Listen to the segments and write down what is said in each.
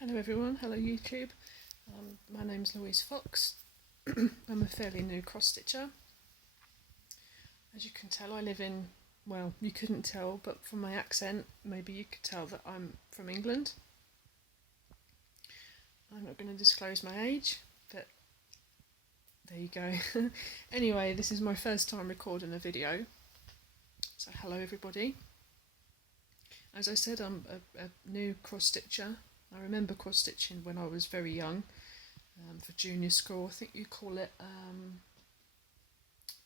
Hello everyone, hello YouTube. My name's Louise Fox. I'm a fairly new cross stitcher. As you can tell, I live in, well, you couldn't tell, but from my accent, maybe you could tell that I'm from England. I'm not going to disclose my age, but there you go. Anyway, this is my first time recording a video, so hello everybody. As I said, I'm a new cross stitcher. I remember cross stitching when I was very young, for junior school. I think you call it,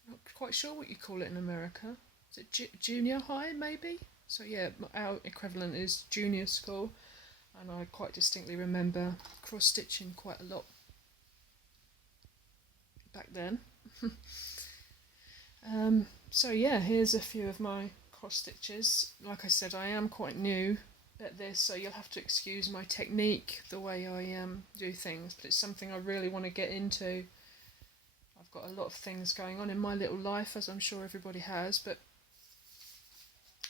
not quite sure what you call it in America. Is it junior high maybe? So yeah, our equivalent is junior school, and I quite distinctly remember cross stitching quite a lot back then. So yeah, here's a few of my cross stitches. Like I said, I am quite new at this, so you'll have to excuse my technique, the way I do things, but it's something I really want to get into. I've got a lot of things going on in my little life, as I'm sure everybody has, but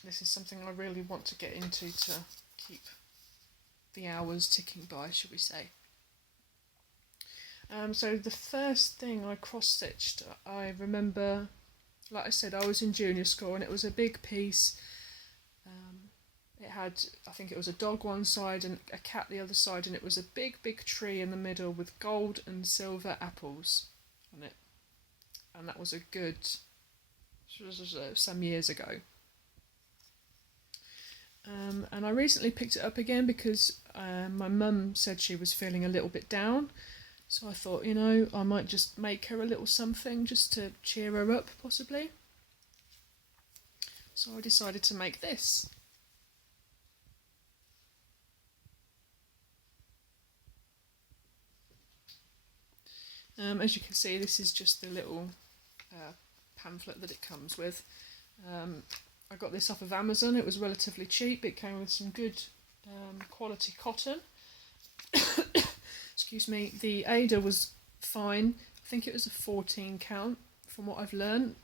this is something I really want to get into to keep the hours ticking by, should we say. So the first thing I cross stitched, I remember, like I said, I was in junior school and it was a big piece. It had, I think it was a dog one side and a cat the other side, and it was a big tree in the middle with gold and silver apples on it. And that was a good, some years ago. And I recently picked it up again because my mum said she was feeling a little bit down. So I thought, you know, I might just make her a little something just to cheer her up, possibly. So I decided to make this. As you can see, this is just the little pamphlet that it comes with. I got this off of Amazon. It was relatively cheap. It came with some good quality cotton. Excuse me. The Ada was fine. I think it was a 14 count from what I've learned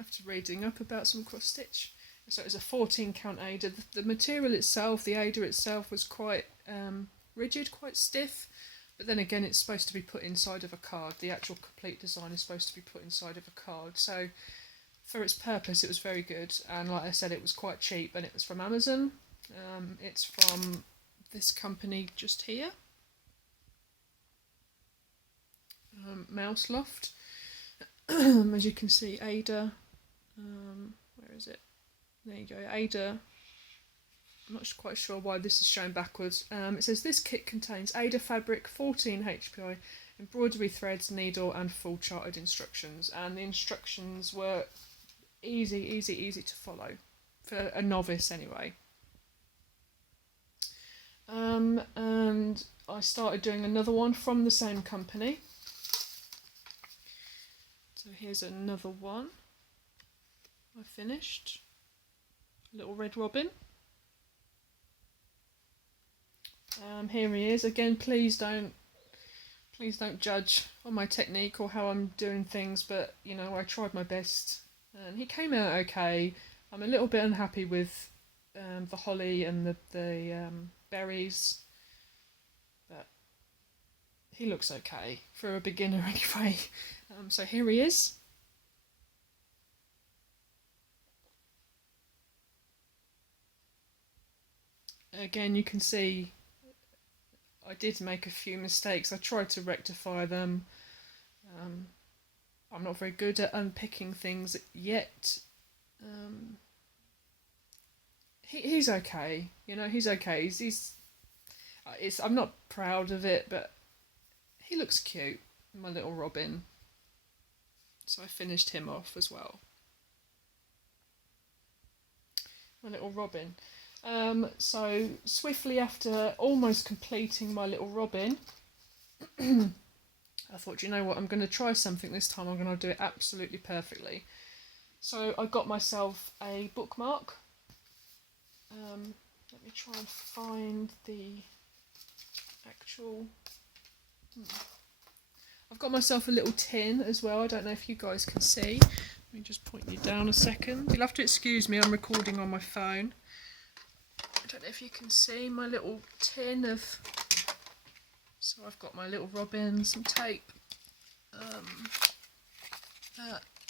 after reading up about some cross stitch. So it was a 14 count Ada. The material itself, the Ada itself, was quite rigid, quite stiff. But then again, it's supposed to be put inside of a card. The actual complete design is supposed to be put inside of a card. So for its purpose, it was very good. And like I said, it was quite cheap, and it was from Amazon. It's from this company just here. Mouse Loft. As you can see, Ada. Where is it? There you go, Ada. I'm not quite sure why this is shown backwards. It says this kit contains Ada fabric, 14 HPI, embroidery threads, needle and full charted instructions. And the instructions were easy to follow, for a novice anyway. And I started doing another one from the same company. So here's another one I finished. Little red robin. Here he is again. Please don't judge on my technique or how I'm doing things, but you know, I tried my best and he came out okay. I'm a little bit unhappy with the holly and the berries, but he looks okay for a beginner anyway. So here he is. Again, you can see I did make a few mistakes. I tried to rectify them. I'm not very good at unpicking things yet. He's okay. You know, he's okay. I'm not proud of it, but he looks cute, my little robin. So I finished him off as well. My little robin. So swiftly after almost completing my little robin, I thought, you know what, I'm going to try something this time. I'm going to do it absolutely perfectly. So I got myself a bookmark. Let me try and find the actual... I've got myself a little tin as well. I don't know if you guys can see. Let me just point you down a second. You'll have to excuse me, I'm recording on my phone. I don't know if you can see my little tin of So I've got my little robin, some tape,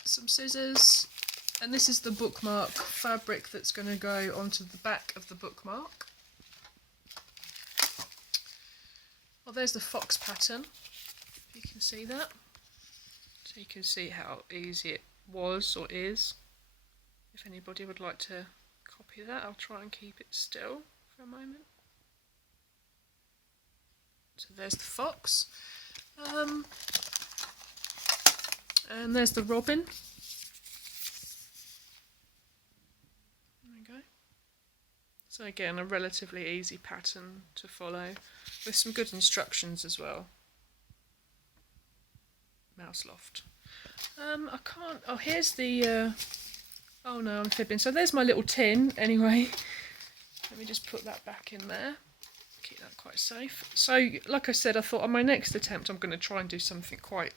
some scissors, and this is the bookmark fabric that's going to go onto the back of the bookmark. Well, there's the fox pattern, if you can see that. So you can see how easy it was or is. If anybody would like to copy that, I'll try and keep it still for a moment. So there's the fox. And there's the robin. There we go. So again, a relatively easy pattern to follow, with some good instructions as well. Mouse loft. I can't. Oh, here's the. Oh no, I'm fibbing. So there's my little tin. Anyway, let me just put that back in there. Keep that quite safe. So, like I said, I thought on my next attempt, I'm going to try and do something quite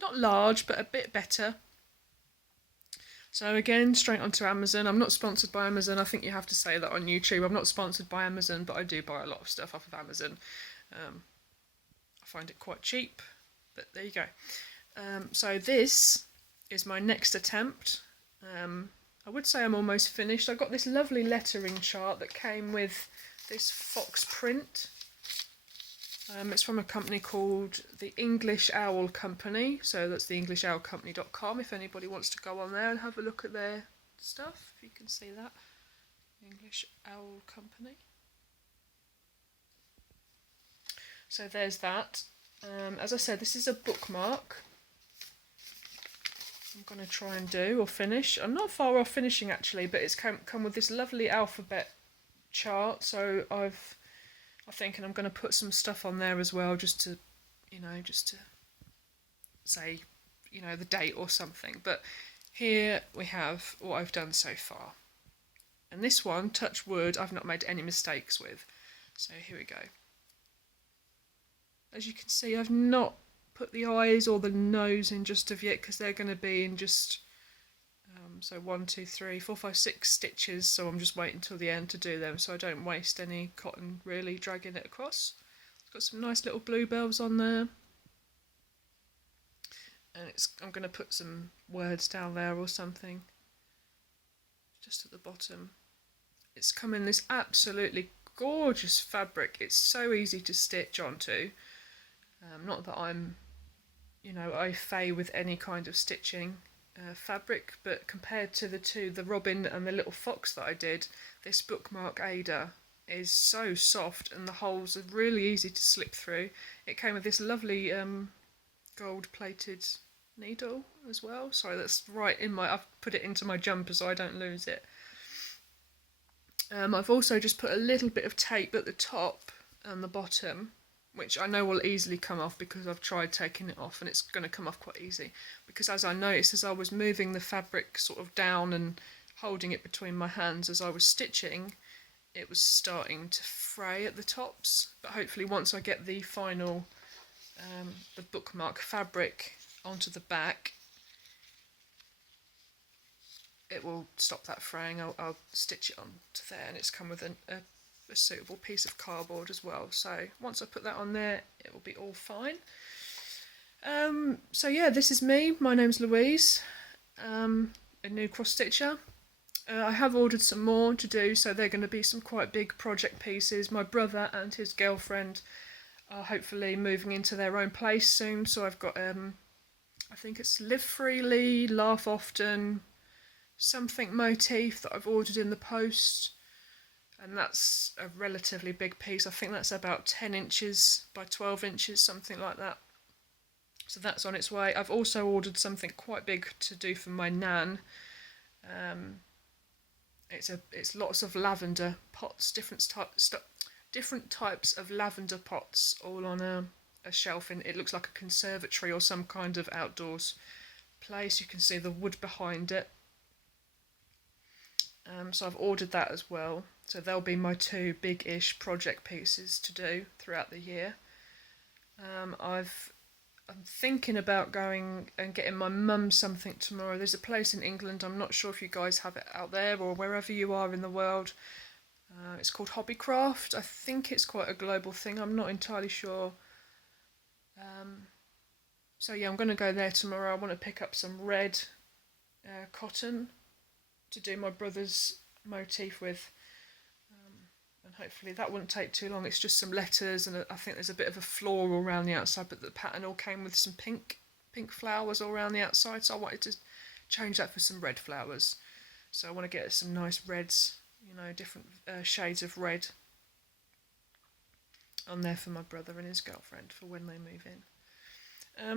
not large, but a bit better. So again, straight onto Amazon. I'm not sponsored by Amazon. I think you have to say that on YouTube. I'm not sponsored by Amazon, but I do buy a lot of stuff off of Amazon. I find it quite cheap, but there you go. So this is my next attempt. I would say I'm almost finished. I got this lovely lettering chart that came with this fox print. It's from a company called the English Owl Company, so that's the EnglishOwlCompany.com if anybody wants to go on there and have a look at their stuff, if you can see that. English Owl Company. So there's that. As I said, this is a bookmark I'm going to try and do or finish. I'm not far off finishing actually, but it's come with this lovely alphabet chart, so I'm thinking I'm going to put some stuff on there as well, just to say, the date or something. But here we have what I've done so far. And this one, touch wood, I've not made any mistakes with. So here we go. As you can see, I've not put the eyes or the nose in just of yet, because they're going to be in just so 1, 2, 3, 4, 5, 6 stitches, so I'm just waiting till the end to do them so I don't waste any cotton really dragging it across. It's got some nice little bluebells on there, and I'm going to put some words down there or something just at the bottom. It's come in this absolutely gorgeous fabric. It's so easy to stitch onto. Not that I'm au fait with any kind of stitching fabric, but compared to the robin and the little fox that I did, this bookmark Ada is so soft and the holes are really easy to slip through. It came with this lovely gold plated needle as well. Sorry, that's right in I've put it into my jumper so I don't lose it. I've also just put a little bit of tape at the top and the bottom, which I know will easily come off because I've tried taking it off and it's going to come off quite easy. Because as I noticed, as I was moving the fabric sort of down and holding it between my hands as I was stitching, it was starting to fray at the tops. But hopefully once I get the final, the bookmark fabric onto the back, it will stop that fraying. I'll stitch it onto there, and it's come with a suitable piece of cardboard as well, so once I put that on there it will be all fine. So yeah, this is me. My name's Louise, a new cross stitcher. I have ordered some more to do, so they're going to be some quite big project pieces. My brother and his girlfriend are hopefully moving into their own place soon, so I've got I think it's Live Freely, Laugh Often, something motif that I've ordered in the post. And that's a relatively big piece. I think that's about 10 inches by 12 inches, something like that. So that's on its way. I've also ordered something quite big to do for my nan. It's lots of lavender pots, different types of lavender pots, all on a shelf. It looks like a conservatory or some kind of outdoors place. You can see the wood behind it. So I've ordered that as well. So they'll be my 2 big-ish project pieces to do throughout the year. I'm thinking about going and getting my mum something tomorrow. There's a place in England, I'm not sure if you guys have it out there or wherever you are in the world. It's called Hobbycraft. I think it's quite a global thing. I'm not entirely sure. So yeah, I'm going to go there tomorrow. I want to pick up some red cotton to do my brother's motif with. And hopefully that wouldn't take too long. It's just some letters, and I think there's a bit of a floral around the outside, but the pattern all came with some pink flowers all around the outside, so I wanted to change that for some red flowers. So I want to get some nice reds, you know, different shades of red on there for my brother and his girlfriend for when they move in.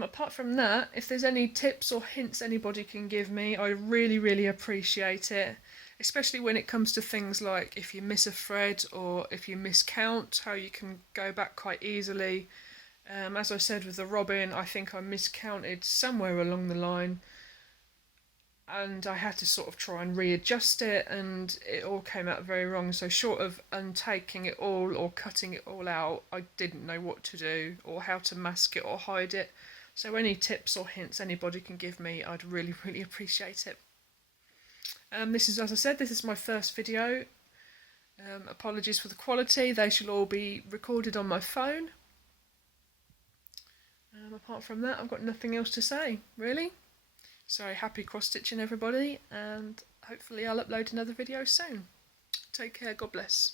Apart from that, if there's any tips or hints anybody can give me, I really appreciate it. Especially when it comes to things like if you miss a thread or if you miscount, how you can go back quite easily. As I said with the robin, I think I miscounted somewhere along the line, and I had to sort of try and readjust it, and it all came out very wrong. So short of untaking it all or cutting it all out, I didn't know what to do or how to mask it or hide it. So any tips or hints anybody can give me, I'd really appreciate it. This is, as I said, this is my first video. Apologies for the quality. They shall all be recorded on my phone. Apart from that, I've got nothing else to say, really. So happy cross-stitching, everybody, and hopefully I'll upload another video soon. Take care, God bless.